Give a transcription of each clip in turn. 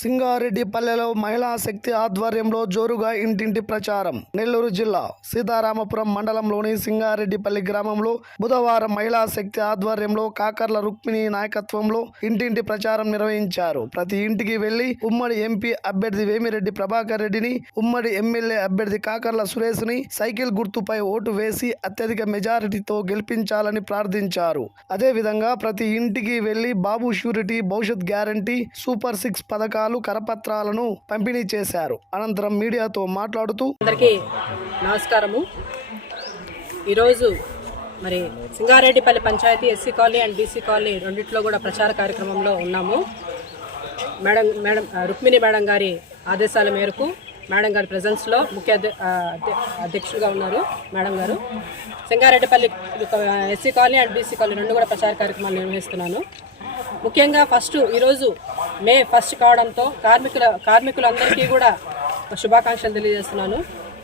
సింగారెడ్డిపల్లెలో మహిళా శక్తి ఆధ్వర్యంలో జోరుగా ఇంటింటి ప్రచారం. నెల్లూరు జిల్లా సీతారామపురం మండలంలోని సింగారెడ్డిపల్లి గ్రామంలో బుధవారం మహిళా శక్తి ఆధ్వర్యంలో కాకర్ల రుక్మిణి నాయకత్వంలో ఇంటింటి ప్రచారం నిర్వహించారు. ప్రతి ఇంటికి వెళ్ళి ఉమ్మడి ఎంపీ అభ్యర్థి వేమిరెడ్డి ప్రభాకర్ రెడ్డిని ఉమ్మడి ఎమ్మెల్యే అభ్యర్థి కాకర్ల సురేష్ని సైకిల్ గుర్తుపై ఓటు వేసి అత్యధిక మెజారిటీతో గెలిపించాలని ప్రార్థించారు. అదేవిధంగా ప్రతి ఇంటికి వెళ్ళి బాబు షూరిటీ భవిష్యత్ గ్యారంటీ సూపర్ సిక్స్ పథకాలు కరపత్రాలను పంపిణీ చేశారు. అనంతరం మీడియాతో మాట్లాడుతూ అందరికీ నమస్కారము. ఈరోజు మరి Singareddipalli panchayat SC colony and BC colony రెండిట్లో కూడా ప్రచార కార్యక్రమంలో ఉన్నాము. మేడం మేడం రుక్మిణి మేడం గారి ఆదేశాల మేరకు మేడం గారి ప్రజెన్స్లో ముఖ్య అధ్య- అధ్యక్షులుగా ఉన్నారు మేడం గారు. Singareddipalli SC colony and BC colony రెండు కూడా ప్రచార కార్యక్రమాలు నిర్వహిస్తున్నాను. ముఖ్యంగా ఫస్ట్ ఈరోజు మే ఫస్ట్ కావడంతో కార్మికుల కార్మికులందరికీ కూడా శుభాకాంక్షలు తెలియజేస్తున్నాను.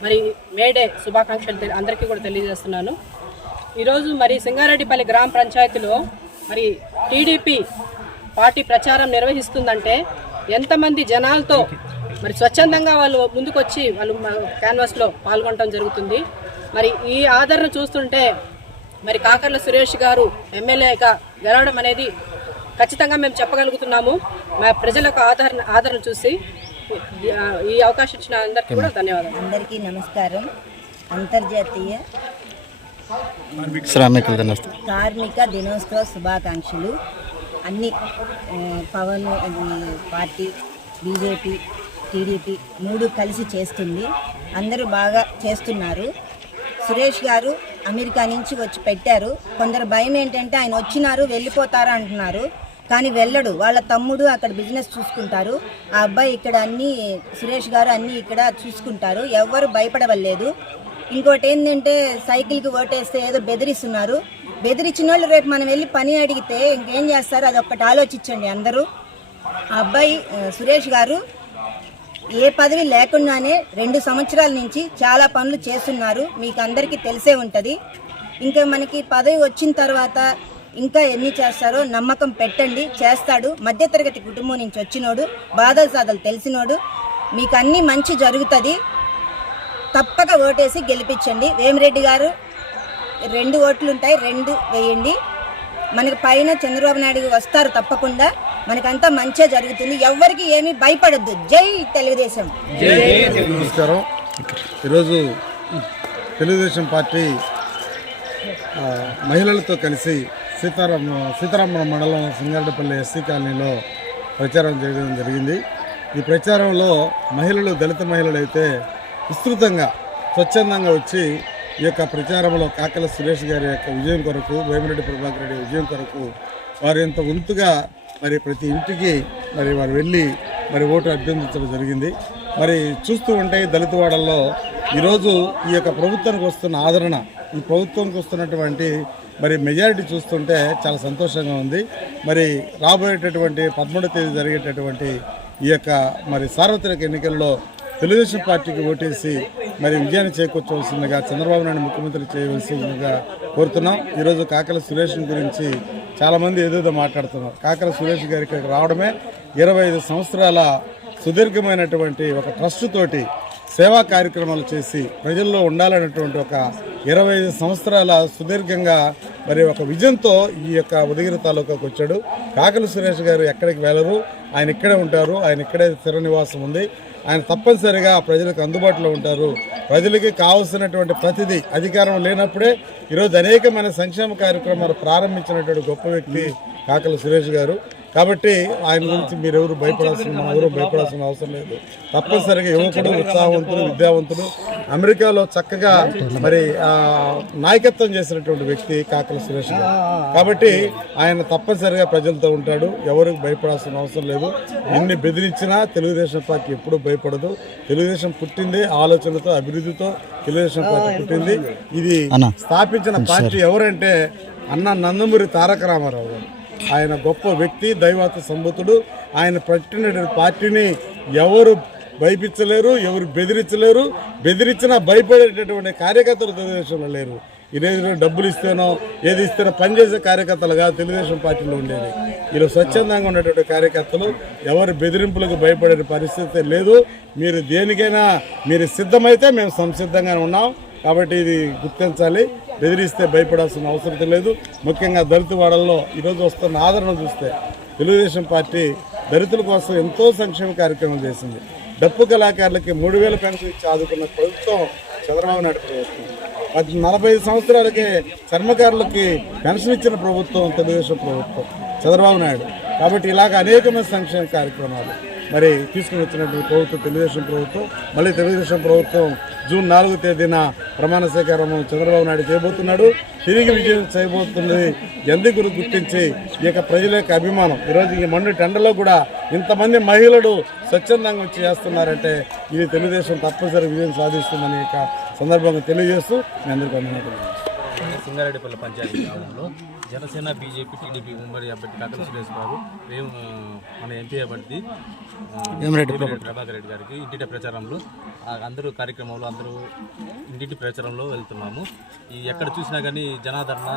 మరి మే డే శుభాకాంక్షలు అందరికీ కూడా తెలియజేస్తున్నాను. ఈరోజు మరి సింగారెడ్డిపల్లి గ్రామ పంచాయతీలో మరి టీడీపీ పార్టీ ప్రచారం నిర్వహిస్తుందంటే ఎంతమంది జనాలతో మరి స్వచ్ఛందంగా వాళ్ళు ముందుకొచ్చి వాళ్ళు క్యాన్వాస్లో పాల్గొనడం జరుగుతుంది. మరి ఈ ఆదరణ చూస్తుంటే మరి కాకర్ల సురేష్ గారు ఎమ్మెల్యేగా గెలవడం అనేది ఖచ్చితంగా మేము చెప్పగలుగుతున్నాము. మా ప్రజలకు ఆదరణ ఆదరణ చూసి ఈ- అవకాశం ఇచ్చిన అందరికీ కూడా ధన్యవాదాలు. అందరికీ నమస్కారం. అంతర్జాతీయ శ్రామికుల దినోత్సవం. కార్మిక దినోత్సవ శుభాకాంక్షలు. అన్ని పవన్ పార్టీ బీజేపీ టీడీపీ మూడు కలిసి చేస్తుంది. అందరూ బాగా చేస్తున్నారు. సురేష్ గారు అమెరికా నుంచి వచ్చి పెట్టారు. కొందరు భయం ఏంటంటే ఆయన వచ్చినారు వెళ్ళిపోతారా అంటున్నారు. కానీ వెళ్ళడు. వాళ్ళ తమ్ముడు అక్కడ బిజినెస్ చూసుకుంటారు. ఆ అబ్బాయి ఇక్కడ అన్ని సురేష్ గారు అన్ని ఇక్కడ చూసుకుంటారు. ఎవ్వరు భయపడవలేదు ఇంకోటి ఏంటంటే సైకిల్కి ఓటేస్తే ఏదో బెదిరిస్తున్నారు. బెదిరించిన వాళ్ళు రేపు మనం వెళ్ళి పని అడిగితే ఇంకేం చేస్తారు? అది ఒక్కటి ఆలోచించండి అందరూ. ఆ అబ్బాయి సురేష్ గారు ఏ పదవి లేకుండానే రెండు సంవత్సరాల నుంచి చాలా పనులు చేస్తున్నారు. మీకు అందరికీ తెలిసే ఉంటుంది. ఇంకా మనకి పదవి వచ్చిన తర్వాత ఇంకా ఎన్ని చేస్తారో నమ్మకం పెట్టండి. చేస్తాడు. మధ్యతరగతి కుటుంబం నుంచి వచ్చినోడు బాధలు సాధలు తెలిసినోడు మీకు అన్నీ మంచి జరుగుతుంది. తప్పక ఓటేసి గెలిపించండి. వేమిరెడ్డి గారు రెండు ఓట్లు ఉంటాయి రెండు వేయండి. మనకి పైన చంద్రబాబు నాయుడు వస్తారు తప్పకుండా. మనకంతా మంచిగా జరుగుతుంది. ఎవరికి ఏమీ భయపడద్దు. జై తెలుగుదేశం. నమస్కారం ఈరోజు తెలుగుదేశం పార్టీ మహిళలతో కలిసి సీతారామ సీతారామపురం మండలం సింగారెడ్డిపల్లి ఎస్సీ కాలనీలో ప్రచారం చేయడం జరిగింది. ఈ ప్రచారంలో మహిళలు దళిత మహిళలు అయితే విస్తృతంగా స్వచ్ఛందంగా వచ్చి ఈ యొక్క ప్రచారంలో కాకల సురేష్ గారి యొక్క విజయం కొరకు వేమిరెడ్డి ప్రభాకర్ రెడ్డి విజయం కొరకు వారు ఎంత వంతుగా మరి ప్రతి ఇంటికి మరి వారు వెళ్ళి మరి ఓటు అభ్యర్థించడం జరిగింది. మరి చూస్తూ ఉంటే ఈ దళిత వాడల్లో ఈరోజు ఈ యొక్క ప్రభుత్వానికి వస్తున్న ఆదరణ ఈ ప్రభుత్వానికి వస్తున్నటువంటి మరి మెజారిటీ చూస్తుంటే చాలా సంతోషంగా ఉంది. మరి రాబోయేటటువంటి పదమూడవ తేదీ జరిగేటటువంటి ఈ యొక్క మరి సార్వత్రిక ఎన్నికల్లో తెలుగుదేశం పార్టీకి ఓటేసి మరి విజయాన్ని చేకూర్చవలసిందిగా చంద్రబాబు నాయుడు ముఖ్యమంత్రి చేయవలసిందిగా కోరుతున్నాం. ఈరోజు కాకల సురేష్ గురించి చాలామంది ఏదేదో మాట్లాడుతున్నారు. కాకల సురేష్ గారి ఇక్కడికి రావడమే ఇరవై ఐదు సంవత్సరాల సుదీర్ఘమైనటువంటి ఒక ట్రస్ట్ తోటి సేవా కార్యక్రమాలు చేసి ప్రజల్లో ఉండాలనేటువంటి ఒక ఇరవై ఐదు సంవత్సరాల సుదీర్ఘంగా మరి ఒక విజయంతో ఈ యొక్క ఉదగిరి తాలూకాకు వచ్చాడు. కాకల సురేష్ గారు ఎక్కడికి వెళ్ళరు. ఆయన ఇక్కడే ఉంటారు. ఆయన ఇక్కడే స్థిర నివాసం ఉంది. ఆయన తప్పనిసరిగా ప్రజలకు అందుబాటులో ఉంటారు. ప్రజలకి కావాల్సినటువంటి ప్రతిదీ అధికారం లేనప్పుడే ఈరోజు అనేకమైన సంక్షేమ కార్యక్రమాలు ప్రారంభించినటువంటి గొప్ప వ్యక్తి కాకల సురేష్ గారు. కాబట్టి ఆయన గురించి మీరు ఎవరు భయపడాల్సిన మనం ఎవరు భయపడాల్సిన అవసరం లేదు. తప్పనిసరిగా యువకుడు ఉత్సాహవంతుడు విద్యావంతుడు అమెరికాలో చక్కగా మరి నాయకత్వం చేసినటువంటి వ్యక్తి కాకల సురేష్ కాబట్టి ఆయన తప్పనిసరిగా ప్రజలతో ఉంటాడు. ఎవరికి భయపడాల్సిన అవసరం లేదు. ఎన్ని బెదిరించినా తెలుగుదేశం పార్టీ ఎప్పుడూ భయపడదు. తెలుగుదేశం పుట్టింది ఆలోచనలతో అభివృద్ధితో తెలుగుదేశం పార్టీ పుట్టింది. ఇది స్థాపించిన పార్టీ ఎవరంటే అన్న నందమూరి తారక రామారావు గారు. ఆయన గొప్ప వ్యక్తి దైవాత సంబతుడు. ఆయన పెట్టిన పార్టీని ఎవరు భయపించలేరు ఎవరు బెదిరించలేరు. బెదిరించినా భయపడేటటువంటి కార్యకర్తలు తెలుగుదేశంలో లేరు. ఈరోజు డబ్బులు ఇస్తేనో ఏది ఇస్తేనో పనిచేసే కార్యకర్తలు కాదు తెలుగుదేశం పార్టీలో ఉండేది. వీళ్ళు స్వచ్ఛందంగా ఉన్నటువంటి కార్యకర్తలు ఎవరు బెదిరింపులకు భయపడే పరిస్థితి లేదు. మీరు దేనికైనా మీరు సిద్ధమైతే మేము సంసిద్ధంగానే ఉన్నాం. కాబట్టి ఇది గుర్తించాలి. బెదిరిస్తే భయపడాల్సిన అవసరం లేదు. ముఖ్యంగా దళిత వాడల్లో ఈరోజు వస్తున్న ఆదరణ చూస్తే తెలుగుదేశం పార్టీ దళితుల కోసం ఎంతో సంక్షేమ కార్యక్రమం చేసింది. డప్పు కళాకారులకి మూడు వేల పెన్షన్ ఇచ్చి ఆదుకున్న ప్రభుత్వం చంద్రబాబు నాయుడు ప్రభుత్వం. పది నలభై ఐదు సంవత్సరాలకే చర్మకారులకి పెన్షన్ ఇచ్చిన ప్రభుత్వం తెలుగుదేశం ప్రభుత్వం చంద్రబాబు నాయుడు. కాబట్టి ఇలాగ అనేకమైన సంక్షేమ కార్యక్రమాలు. మరి తీసుకుని వచ్చినటువంటి ప్రభుత్వం తెలుగుదేశం ప్రభుత్వం మళ్ళీ తెలుగుదేశం ప్రభుత్వం జూన్ నాలుగో తేదీన ప్రమాణ స్వీకారం చంద్రబాబు నాయుడు చేయబోతున్నాడు. తిరిగి విజయం చేయబోతున్నది ఎందుకు గుర్తించి ఈ యొక్క ప్రజల యొక్క అభిమానం. ఈరోజు ఈ మండు టెండలో కూడా ఇంతమంది మహిళలు స్వచ్ఛందంగా వచ్చి చేస్తున్నారంటే ఇది తెలుగుదేశం తప్పనిసరి విజయం సాధిస్తుందని ఈ యొక్క సందర్భంగా తెలియజేస్తూ మీ అందరికీ అభినందనలు. సింగారెడ్డిపల్లి పంచాయతీ గ్రామంలో జనసేన బీజేపీ టీడీపీ ఉమ్మడి అభ్యర్థి కాకల సురేష్ బాబు రేవు ఆ, మన ఎంపీ అభ్యర్థి ప్రభాకర్ రెడ్డి గారికి ఇంటింటి ప్రచారంలో అందరూ కార్యక్రమంలో అందరూ ఇంటింటి ప్రచారంలో వెళ్తున్నాము. ఈ ఎక్కడ చూసినా కానీ జనాదరణ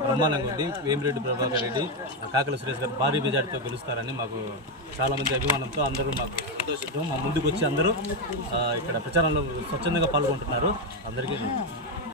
బ్రహ్మాండంగా ఉంది. వేమిరెడ్డి ప్రభాకర్ రెడ్డి కాకల సురేష్ గారు భారీ మెజార్టీతో గెలుస్తారని మాకు చాలా మంది అభిమానంతో అందరూ మాకు సంతోషిస్తాం మా ముందుకు వచ్చి అందరూ ఇక్కడ ప్రచారంలో స్వచ్ఛందంగా పాల్గొంటున్నారు. అందరికీ